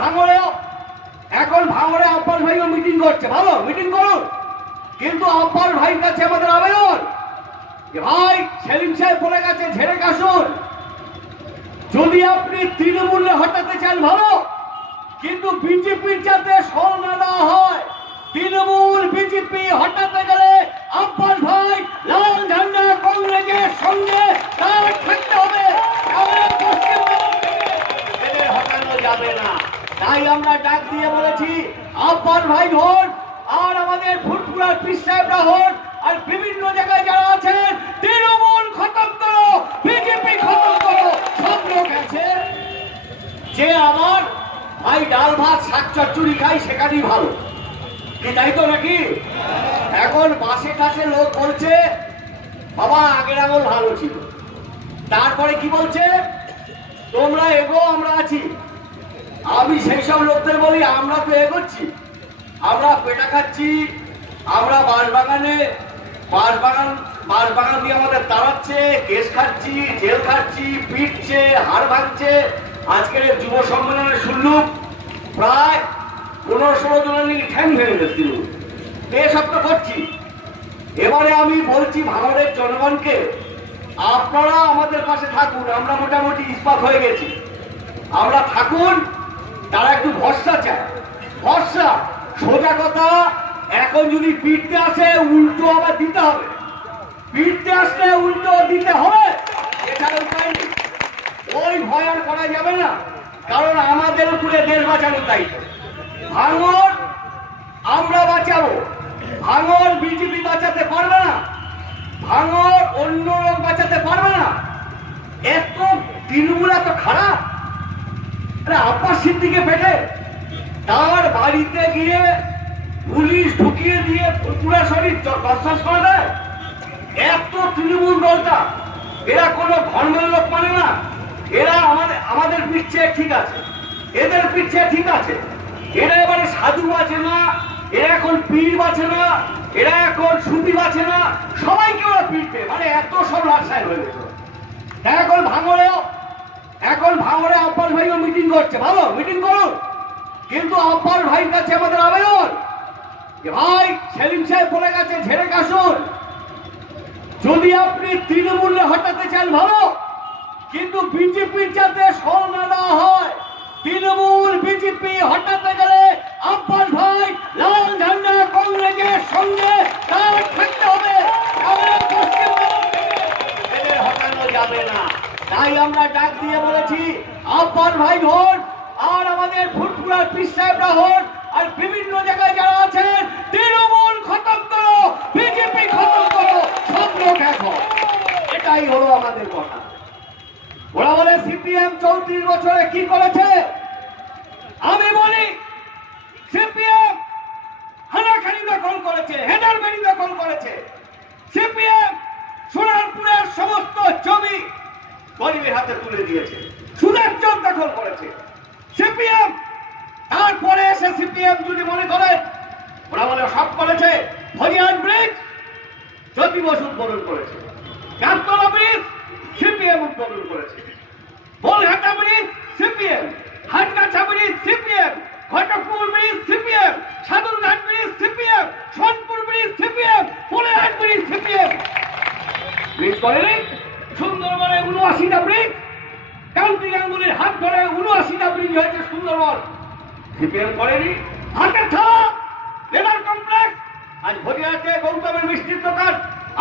ভাঙড়েও এখন ভাঙড়ে আব্বাস ভাইও মিটিং করছে, ভালো মিটিং করুন, কিন্তু আব্বাস ভাইয়ের কাছে আমাদের আবেদন, ভাই সেলিম সাহেব বলে গেছে ঝেড়ে কাশুন, যদি আপনি তৃণমূলে হটাতে চান ভালো, কিন্তু বিজেপির যাতে সল না দেওয়া হয়। তৃণমূল বিজেপি হটাতে গেলে আব্বাস ভাই লাল ঝান্ডা কংগ্রেসের সঙ্গে তার থাকতে হবে, হটানো যাবে না। তাই আমরা ডাক দিয়ে বলেছি আব্বাস ভাই হন আর আমাদের ফুটপুরার পীর সাহেবরা হন আর বিভিন্ন জায়গায় যারা আছেন, তৃণমূল খতম করো, বিজেপি খতম করো। সব লোক আছে যে আমার ভাই ডাল ভাত শাক চচ্চড়ি খাই সেখানেই ভালো, কি তাই তো নাকি? এখন বাসে কাছে লোক বলছে বাবা আগের আমল ভালো ছিল, তারপরে কি বলছে তোমরা এগো আমরা আছি। আমি সেই সব লোকদের বলি আমরা তো এগোচ্ছি, আমরা পেটা খাচ্ছি, আমরা বাঁশবাগান দিয়ে আমাদের তাড়াচ্ছে, কেস খাচ্ছি, জেল খাচ্ছি, পিটছে, হাড় ভাঙছে। আজকের যুব সম্মেলনে শুনলুম প্রায় 15-16 জনের নাকি ঠ্যাং ভেঙে দিচ্ছিল, এসব তো করছি। এবারে আমি বলছি ভাঙড়ের জনগণকে আপনারা আমাদের পাশে থাকুন, আমরা মোটামুটি ইস্পাত হয়ে গেছি, আমরা থাকুন। তারা একটু ভরসা চায়, ভরসা সোজা কথা। এখন যদি পিটতে আসে উল্টো আবার দিতে হবে, পিটতে আসলে উল্টো দিতে হবে, এছাড়া উপায় নেই। ওই ভয় আর করা যাবে না, কারণ আমাদের উপরে দেশ বাঁচানোর দায়িত্ব। ভাঙড় আমরা বাঁচাবো, ভাঙড় বিজেপি বাঁচাতে পারবে না, ভাঙড় অন্য লোক বাঁচাতে পারবে না। এত তৃণমূল এত খারাপ, আব্বাস সিদ্দিকে পেটে তার বাড়িতে গিয়ে পুলিশ ঢুকিয়ে দিয়ে পুরা শরীর তসতস করে দেয়। এত তৃণমূল দলটা, এরা কোনো ধর্মের লোক মানে না, এরা আমাদের পিছিয়ে ঠিক আছে, এদের পিছিয়ে ঠিক আছে। এরা এবারে সাধু বাঁচে না, এরা এখন পীর বাঁচে না, এরা এখন সুফি বাঁচে না, সবাইকে ওরা পিটবে, মানে এত সব রাস্তায় হয়ে গেছে। এখন ভাঙড়ে আব্বাস ভাইও মিটিং করছে, ভালো মিটিং করুন, কিন্তু আব্বাস ভাইয়ের কাছে আমাদের আবেদন, ভাই সেলিম সাহেব বলে গেছে ঝেড়ে কাশুন, যদি আপনি তৃণমূলে হটাতে চান ভালো, কিন্তু বিজেপির যাতে সল না দেওয়া হয়। তৃণমূল বিজেপি হটাতে গেলে আব্বাস ভাই লাল ঝান্ডা কংগ্রেসের সঙ্গে তার থাকতে হবে, হটানো যাবে না। তাই আমরা ডাক দিয়ে বলেছি আব্বাস ভাই হন আর আমাদের ফুটপুরার পীর সাহেবরা হন আর বিভিন্ন জায়গায় যারা আছেন, তৃণমূল খতম করো, বিজেপি খতম করো। সব লোক এখন এটাই হলো আমাদের কথা। ওরা বলে সিপিএম 34 বছরে কি করেছে, আমি বলি সিপিএম হানাখানি দখল করেছে, হেদারবাড়ি দখল করেছে, সিপিএম সোনারপুরের সমস্ত জমি গরিবের হাতে তুলে দিয়েছে, সুদের চোখ দখল করেছে সিপিএম। তারপরে এসে সিপিএম যদি মনে করে ওরা বলে সব করেছে, ভজিয়ান ব্রিজ জ্যোতি বসু উদ্বোধন করেছে, গাবতলা ব্রিজ সিপিএম উদ্বোধন করেছে, Bolghata bridge CPM, Hatgachha bridge CPM, Ghatakpur bridge CPM, Sadurghat bridge CPM, Sonpur bridge CPM, Polehat bridge CPM. Bridge করেনি সুন্দরবনে ৭৯টা ব্রিজ, কান্তি গাঙ্গুলির হাত ধরে ৭৯টা ব্রিজ হয়েছে সুন্দরবন, সিপিএম করেনি। হাতের থালা লেদার কমপ্লেক্স, আজ ভরিয়াতে গৌতমের মিষ্টির দোকান,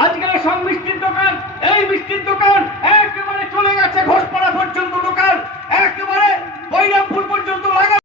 আজকের সব মিষ্টির দোকান, এই মিষ্টির দোকান একেবারে চলে গেছে ঘোষপাড়া পর্যন্ত।